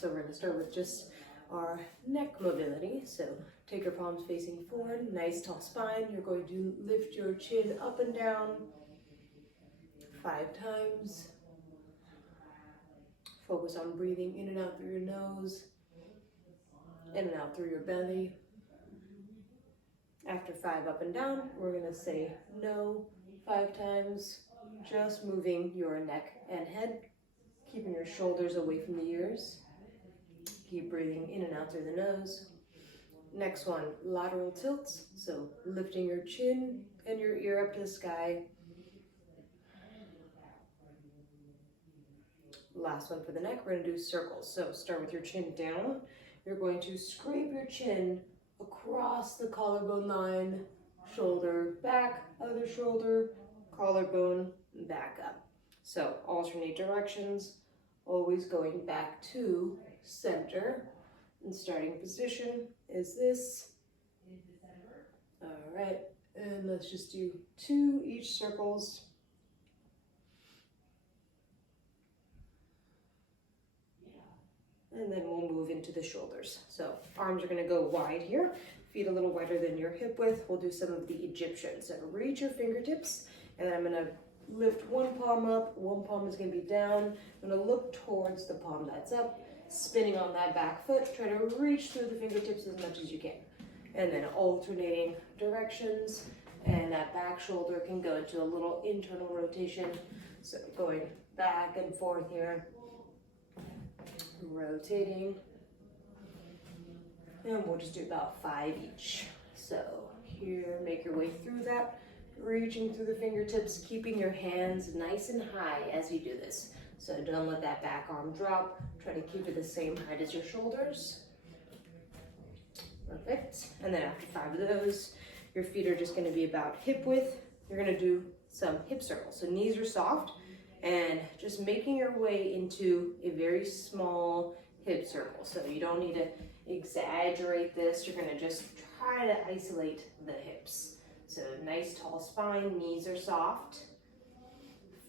So we're gonna start with just our neck mobility. So take your palms facing forward, nice tall spine. You're going to lift your chin up and down 5 times. Focus on breathing in and out through your nose, in and out through your belly. After 5 up and down, we're gonna say no 5 times, just moving your neck and head, keeping your shoulders away from the ears. Keep breathing in and out through the nose. Next one, lateral tilts. So lifting your chin and your ear up to the sky. Last one for the neck, we're gonna do circles. So start with your chin down. You're going to scrape your chin across the collarbone line, shoulder back, other shoulder, collarbone, back up. So alternate directions, always going back to center. And starting position is this. All right, and let's just do 2 each circles. And then we'll move into the shoulders. So arms are gonna go wide here, feet a little wider than your hip width. We'll do some of the Egyptian. So reach your fingertips, and then I'm gonna lift one palm up, one palm is gonna be down. I'm gonna look towards the palm that's up, spinning on that back foot. Try to reach through the fingertips as much as you can. And then alternating directions, and that back shoulder can go into a little internal rotation. So going back and forth here. Rotating, and we'll just do about 5 each. So here, make your way through that, reaching through the fingertips, keeping your hands nice and high as you do this. So don't let that back arm drop. Try to keep it the same height as your shoulders. Perfect. And then after 5 of those, your feet are just going to be about hip width. You're going to do some hip circles. So knees are soft, and just making your way into a very small hip circle. So you don't need to exaggerate this. You're gonna just try to isolate the hips. So nice tall spine, knees are soft.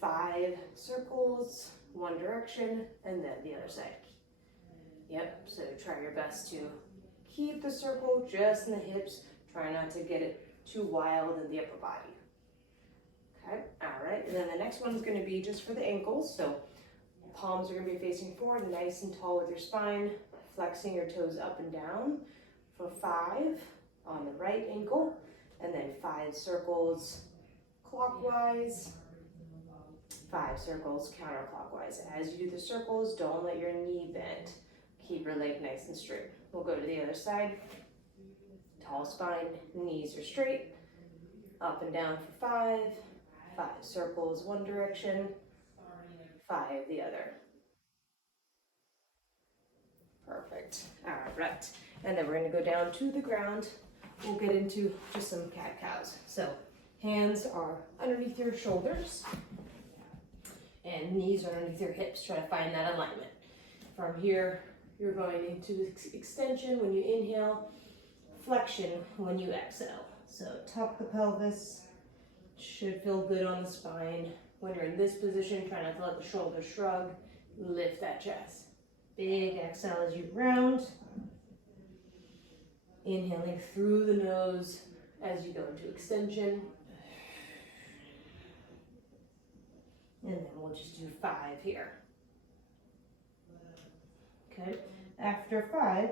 5 circles, one direction, and then the other side. Yep, so try your best to keep the circle just in the hips. Try not to get it too wild in the upper body. Okay, all right, and then the next one is going to be just for the ankles. So palms are going to be facing forward, nice and tall with your spine, flexing your toes up and down for 5 on the right ankle, and then 5 circles clockwise, 5 circles counterclockwise. As you do the circles, don't let your knee bend. Keep your leg nice and straight. We'll go to the other side. Tall spine, knees are straight, up and down for 5. 5 circles one direction, 5 the other. Perfect. All right. And then we're going to go down to the ground. We'll get into just some cat-cows. So hands are underneath your shoulders, and knees are underneath your hips. Try to find that alignment. From here, you're going into extension when you inhale, flexion when you exhale. So tuck the pelvis. Should feel good on the spine. When you're in this position, try not to let the shoulders shrug. Lift that chest. Big exhale as you round. Inhaling through the nose as you go into extension. And then we'll just do 5 here. Okay, after 5,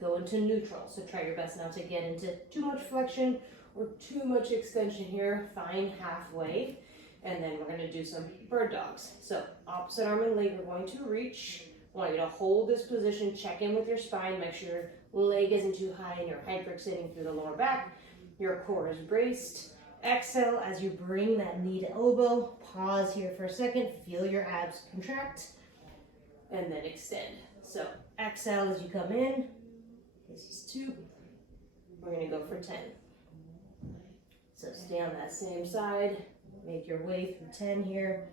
go into neutral. So try your best not to get into too much flexion or too much extension here. Find halfway, and then we're going to do some bird dogs. So opposite arm and leg, we're going to reach. I want you to hold this position, check in with your spine, make sure your leg isn't too high and you're hyperextending through the lower back. Your core is braced. Exhale as you bring that knee to elbow. Pause here for a second, feel your abs contract, and then extend. So exhale as you come in. This is 2. We're going to go for 10. So stay on that same side, make your way through 10 here.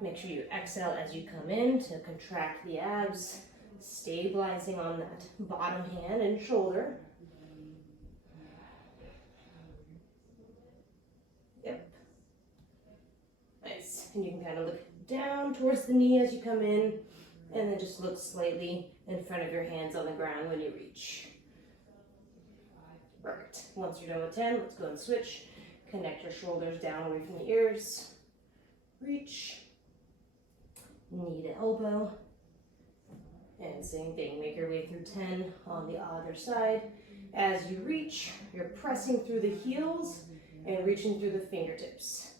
Make sure you exhale as you come in to contract the abs, stabilizing on that bottom hand and shoulder. Yep. Nice. and you can kind of look down towards the knee as you come in, and then just look slightly in front of your hands on the ground when you reach. Perfect. Once you're done with 10, let's go and switch. Connect your shoulders down away from the ears. Reach. Knee to elbow. And same thing, make your way through 10 on the other side. As you reach, you're pressing through the heels and reaching through the fingertips.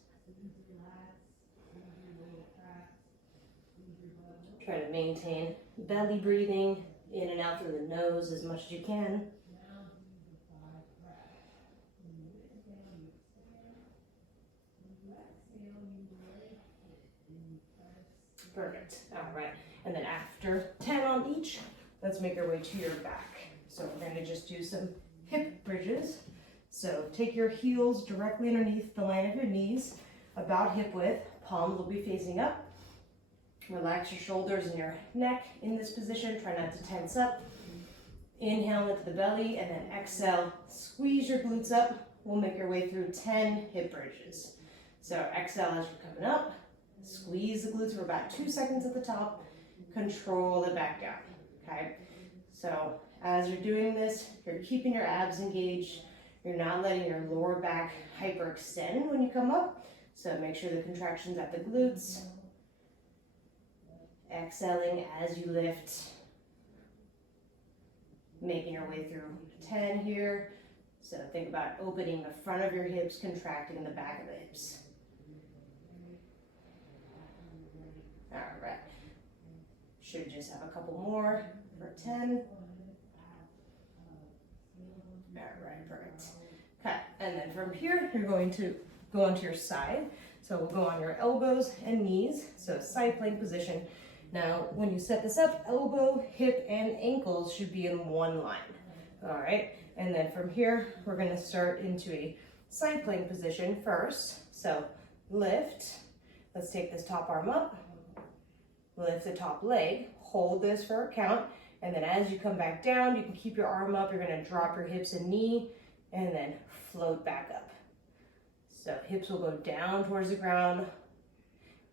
Try to maintain belly breathing in and out through the nose as much as you can. Perfect. All right. And then after 10 on each, let's make our way to your back. So we're going to just do some hip bridges. So take your heels directly underneath the line of your knees, about hip width. Palms will be facing up. Relax your shoulders and your neck in this position. Try not to tense up. Inhale into the belly, and then exhale. Squeeze your glutes up. We'll make our way through 10 hip bridges. So exhale as you're coming up. Squeeze the glutes for about 2 seconds at the top. Control it back down, okay? So as you're doing this, you're keeping your abs engaged. You're not letting your lower back hyperextend when you come up. So make sure the contraction's at the glutes. Exhaling as you lift. Making your way through 10 here. So think about opening the front of your hips, contracting the back of the hips. All right. Should just have a couple more for 10. All right, perfect. Okay, and then from here, you're going to go onto your side. So we'll go on your elbows and knees. So side plank position. Now, when you set this up, elbow, hip, and ankles should be in one line. All right, and then from here, we're gonna start into a side plank position first. So lift. Let's take this top arm up. Lift the top leg, hold this for a count, and then as you come back down, you can keep your arm up, you're gonna drop your hips and knee, and then float back up. So hips will go down towards the ground,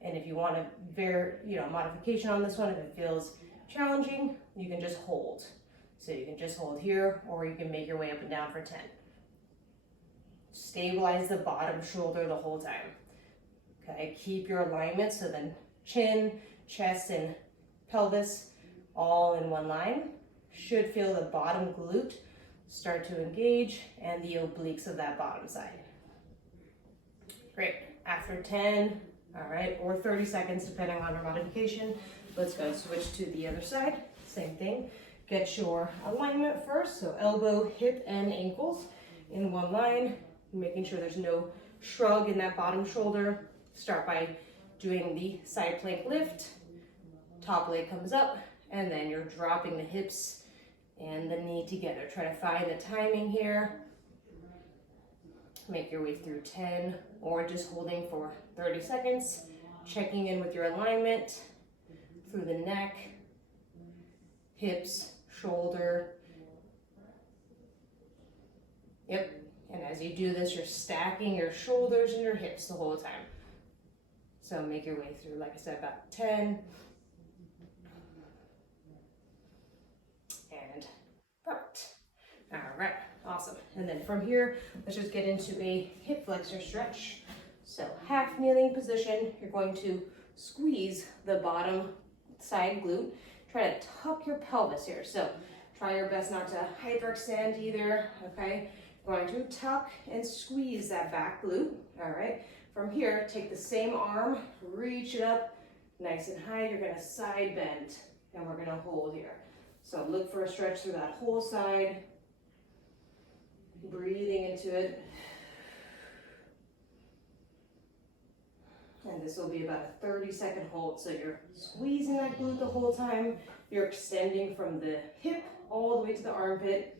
and if you want a modification on this one, if it feels challenging, you can just hold. So you can just hold here, or you can make your way up and down for 10. Stabilize the bottom shoulder the whole time. Okay, keep your alignment, so then chin, chest, and pelvis all in one line. Should feel the bottom glute start to engage and the obliques of that bottom side. Great. After 10, all right, or 30 seconds, depending on your modification, let's go switch to the other side. Same thing. Get your alignment first, so elbow, hip, and ankles in one line, making sure there's no shrug in that bottom shoulder. Start by doing the side plank lift. Top leg comes up, and then you're dropping the hips and the knee together. Try to find the timing here. Make your way through 10, or just holding for 30 seconds. Checking in with your alignment through the neck, hips, shoulder. Yep, and as you do this, you're stacking your shoulders and your hips the whole time. So make your way through, like I said, about 10. And perfect. All right, awesome. And then from here, let's just get into a hip flexor stretch. So half kneeling position, you're going to squeeze the bottom side glute. Try to tuck your pelvis here. So try your best not to hyperextend either, okay? Going to tuck and squeeze that back glute, all right? From here, take the same arm, reach it up nice and high. You're gonna side bend, and we're gonna hold here. So look for a stretch through that whole side. Breathing into it. And this will be about a 30-second hold. So you're squeezing that glute the whole time. You're extending from the hip all the way to the armpit.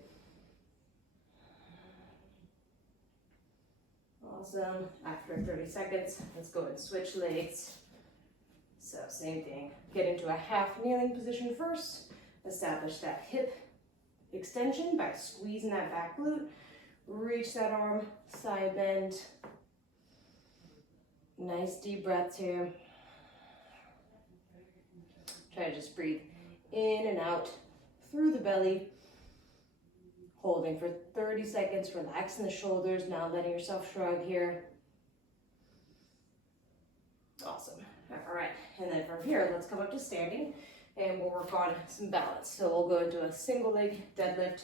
Awesome. After 30 seconds, let's go and switch legs. So same thing. Get into a half kneeling position first. Establish that hip extension by squeezing that back glute. Reach that arm, side bend. Nice deep breaths here. Try to just breathe in and out through the belly. Holding for 30 seconds, relaxing the shoulders, now letting yourself shrug here. Awesome. All right, and then from here, let's come up to standing and we'll work on some balance. So we'll go into a single leg deadlift,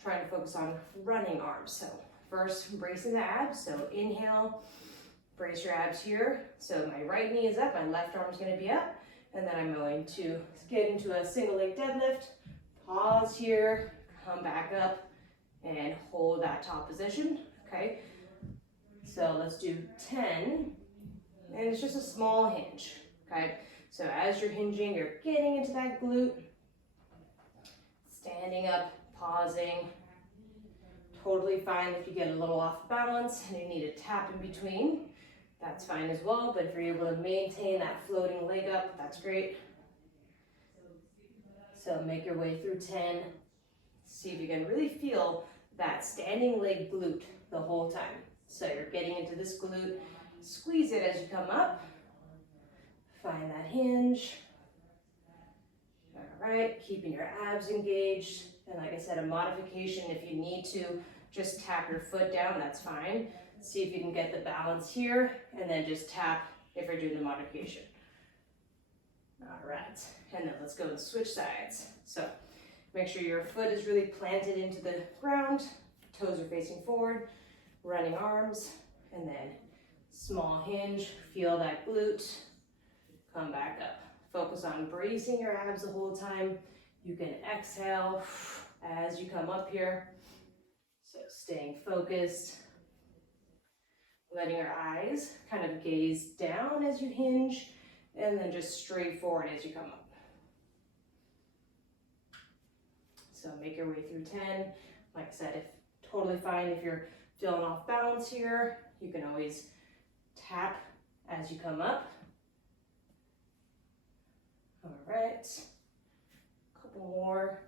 trying to focus on running arms. So first, bracing the abs. So inhale, brace your abs here. So my right knee is up, my left arm is going to be up, and then I'm going to get into a single leg deadlift. Pause here, come back up, and hold that top position. Okay. So let's do 10. And it's just a small hinge, okay? So as you're hinging, you're getting into that glute, standing up, pausing. Totally fine if you get a little off balance and you need a tap in between. That's fine as well, but if you're able to maintain that floating leg up, that's great. So make your way through 10. See if you can really feel that standing leg glute the whole time. So you're getting into this glute. Squeeze it as you come up. Find that hinge. All right, keeping your abs engaged. And like I said, a modification, if you need to just tap your foot down, that's fine. See if you can get the balance here, and then just tap if you're doing the modification. All right, and then let's go and switch sides. So make sure your foot is really planted into the ground, toes are facing forward, running arms, and then small hinge, feel that glute, come back up. Focus on bracing your abs the whole time. You can exhale as you come up here. So staying focused, letting your eyes kind of gaze down as you hinge, and then just straight forward as you come up. So make your way through 10. Like I said, totally fine if you're feeling off balance here. You can always tap as you come up. All right, a couple more.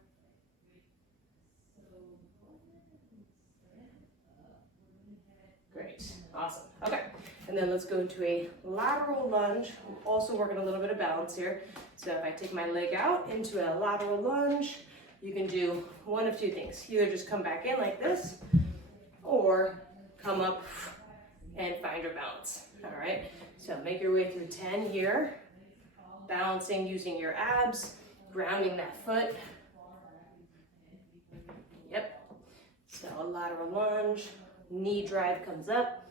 Great, awesome. Okay, and then let's go into a lateral lunge. I'm also working a little bit of balance here. So if I take my leg out into a lateral lunge, you can do one of two things. Either just come back in like this, or come up and find your balance. All right, so make your way through 10 here, balancing using your abs, grounding that foot. Yep, so a lateral lunge, knee drive comes up,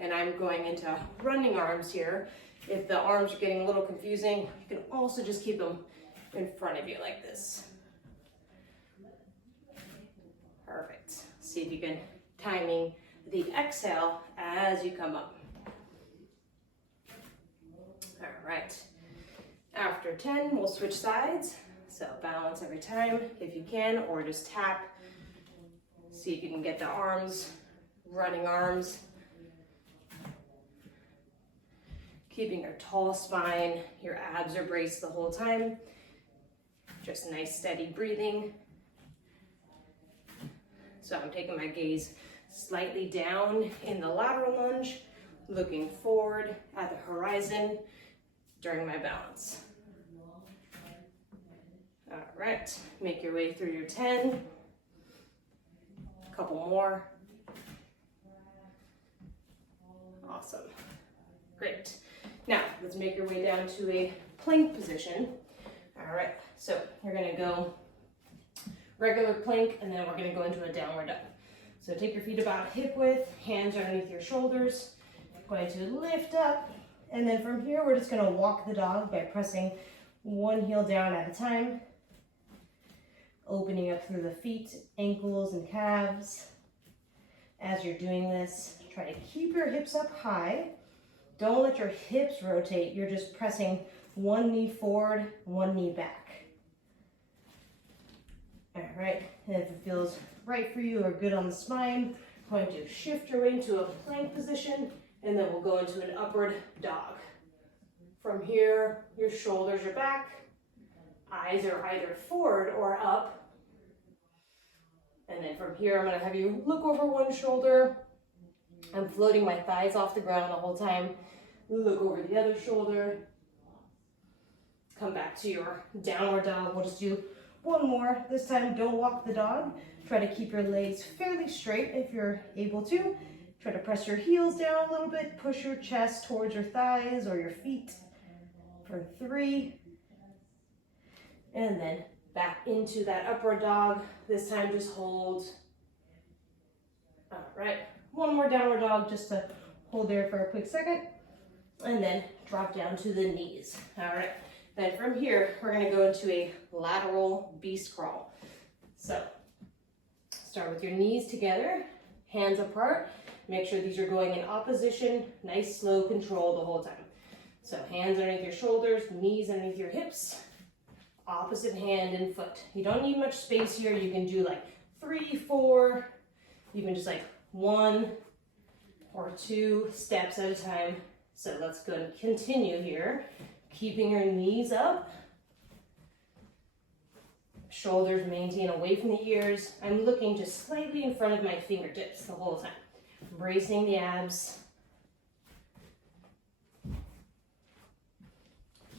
and I'm going into running arms here. If the arms are getting a little confusing, you can also just keep them in front of you like this. Perfect. See if you can timing the exhale as you come up. All right. After 10, we'll switch sides. So balance every time if you can, or just tap. See if you can get the arms, running arms. Keeping your tall spine, your abs are braced the whole time. Just nice steady breathing. So I'm taking my gaze slightly down in the lateral lunge, looking forward at the horizon during my balance. All right, make your way through your 10. A couple more. Awesome, great. Now, let's make your way down to a plank position. All right, so you're gonna go regular plank, and then we're gonna go into a downward dog. So take your feet about hip width, hands underneath your shoulders. Going to lift up, and then from here, we're just gonna walk the dog by pressing one heel down at a time, opening up through the feet, ankles, and calves. As you're doing this, try to keep your hips up high. Don't let your hips rotate. You're just pressing one knee forward, one knee back. All right, and if it feels right for you or good on the spine, going to shift your way into a plank position, and then we'll go into an upward dog. From here, your shoulders are back, eyes are either forward or up. And then from here, I'm gonna have you look over one shoulder, I'm floating my thighs off the ground the whole time. Look over the other shoulder. Come back to your downward dog. We'll just do one more. This time, don't walk the dog. Try to keep your legs fairly straight if you're able to. Try to press your heels down a little bit. Push your chest towards your thighs or your feet for 3. And then back into that upward dog. This time, just hold. All right. One more downward dog just to hold there for a quick second. And then drop down to the knees. All right. Then from here, we're going to go into a lateral beast crawl. So start with your knees together, hands apart. Make sure these are going in opposition, nice slow control the whole time. So hands underneath your shoulders, knees underneath your hips, opposite hand and foot. You don't need much space here. You can do like 3, 4, even just like 1 or 2 steps at a time. So let's go and continue here. Keeping your knees up. Shoulders maintain away from the ears. I'm looking just slightly in front of my fingertips the whole time. Bracing the abs.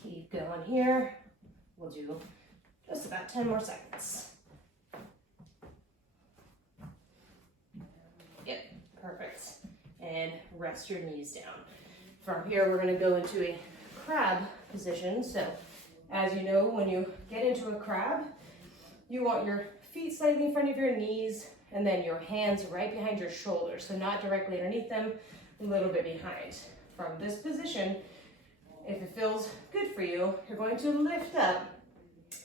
Keep going here. We'll do just about 10 more seconds. Yep, perfect. And rest your knees down. From here, we're going to go into a crab position. So as you know, when you get into a crab, you want your feet slightly in front of your knees and then your hands right behind your shoulders. So not directly underneath them, a little bit behind. From this position, if it feels good for you, you're going to lift up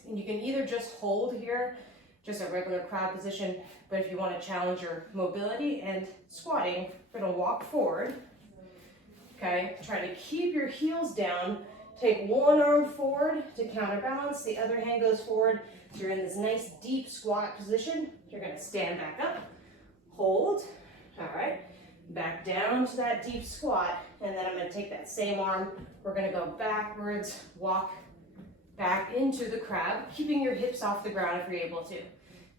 and you can either just hold here, just a regular crab position, but if you want to challenge your mobility and squatting, we're going to walk forward. Okay, try to keep your heels down. Take one arm forward to counterbalance. The other hand goes forward. So you're in this nice deep squat position. You're going to stand back up, hold. All right, back down to that deep squat. And then I'm going to take that same arm. We're going to go backwards, walk back into the crab, keeping your hips off the ground if you're able to.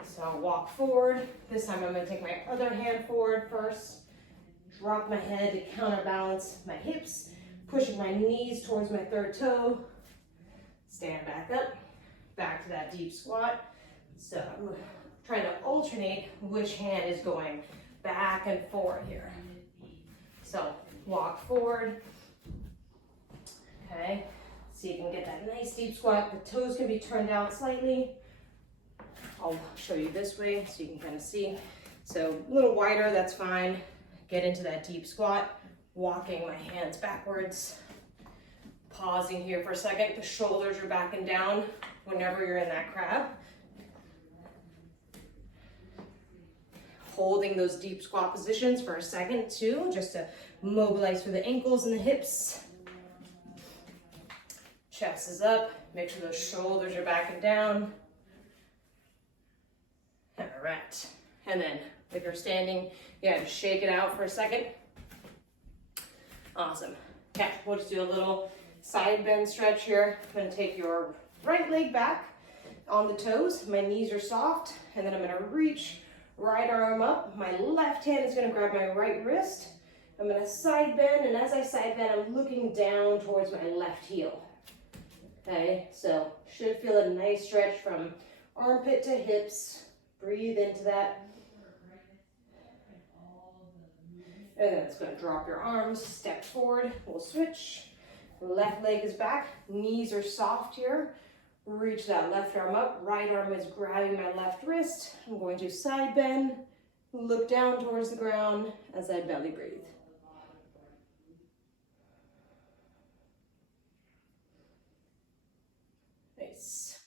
So walk forward. This time I'm going to take my other hand forward first. Drop my head to counterbalance my hips, pushing my knees towards my third toe. Stand back up, back to that deep squat. So I'm trying to alternate which hand is going back and forward here. So walk forward. Okay, so you can get that nice deep squat. The toes can be turned out slightly. I'll show you this way so you can kind of see. So a little wider, that's fine. Get into that deep squat, walking my hands backwards. Pausing here for a second. The shoulders are back and down whenever you're in that crab. Holding those deep squat positions for a second too, just to mobilize through the ankles and the hips. Chest is up. Make sure those shoulders are back and down. All right. And then if you're standing, yeah, just shake it out for a second. Awesome. Okay, we'll just do a little side bend stretch here. I'm gonna take your right leg back on the toes. My knees are soft. And then I'm gonna reach right arm up. My left hand is gonna grab my right wrist. I'm gonna side bend, and as I side bend, I'm looking down towards my left heel. Okay, so should feel a nice stretch from armpit to hips. Breathe into that. And then it's going to drop your arms, step forward, we'll switch. Left leg is back, knees are soft here. Reach that left arm up, right arm is grabbing my left wrist. I'm going to side bend, look down towards the ground as I belly breathe. Nice.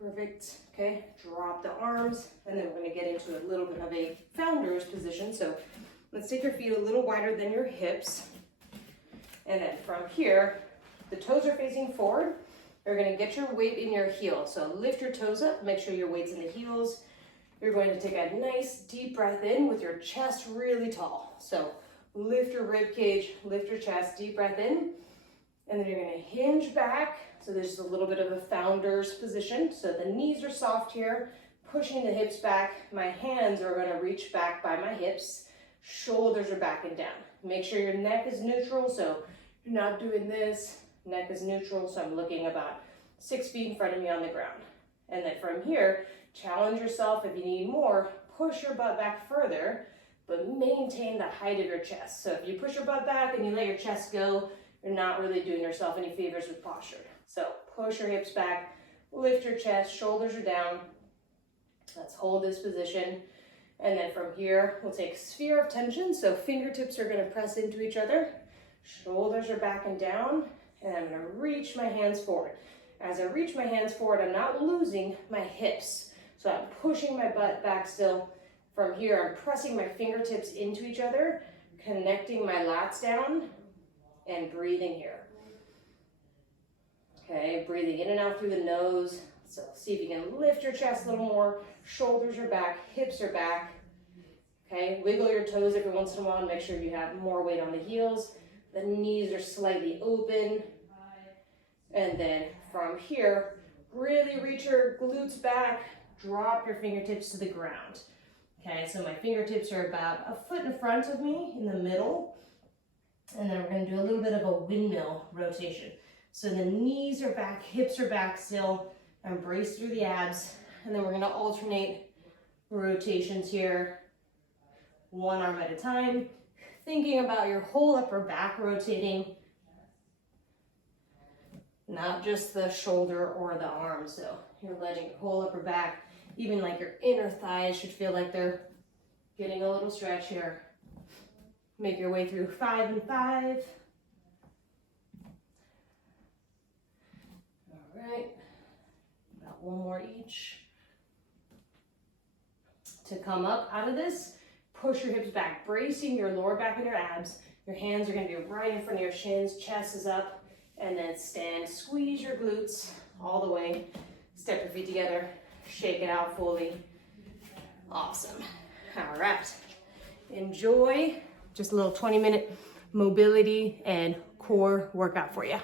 Perfect. Okay, drop the arms, and then we're going to get into a little bit of a founder's position. So let's take your feet a little wider than your hips. And then from here, the toes are facing forward. You're going to get your weight in your heel. So lift your toes up, make sure your weight's in the heels. You're going to take a nice deep breath in with your chest really tall. So lift your rib cage, lift your chest, deep breath in. And then you're going to hinge back. So there's a little bit of a founder's position. So the knees are soft here. pushing the hips back. My hands are gonna reach back by my hips. Shoulders are back and down. Make sure your neck is neutral, so you're not doing this. Neck is neutral, so I'm looking about 6 feet in front of me on the ground. And then from here, challenge yourself. If you need more, push your butt back further, but maintain the height of your chest. So if you push your butt back and you let your chest go, you're not really doing yourself any favors with posture. So push your hips back, lift your chest, shoulders are down. Let's hold this position. And then from here, we'll take sphere of tension. So fingertips are gonna press into each other. Shoulders are back and down. And I'm gonna reach my hands forward. As I reach my hands forward, I'm not losing my hips. So I'm pushing my butt back still. From here, I'm pressing my fingertips into each other, connecting my lats down, and breathing here. Okay, breathing in and out through the nose. So see if you can lift your chest a little more. Shoulders are back, hips are back. Okay, wiggle your toes every once in a while and make sure you have more weight on the heels. The knees are slightly open. And then from here, really reach your glutes back, drop your fingertips to the ground. Okay, so my fingertips are about a foot in front of me in the middle. And then we're gonna do a little bit of a windmill rotation. So the knees are back, hips are back still. Embrace through the abs. And then we're gonna alternate rotations here, one arm at a time. Thinking about your whole upper back rotating, not just the shoulder or the arm. So you're letting your whole upper back, even like your inner thighs should feel like they're getting a little stretch here. Make your way through 5 and 5. All right, about one more each. To come up out of this, push your hips back, bracing your lower back and your abs. Your hands are gonna be right in front of your shins, chest is up, and then stand, squeeze your glutes all the way. Step your feet together, shake it out fully. Awesome. All right, enjoy. Just a little 20-minute mobility and core workout for you.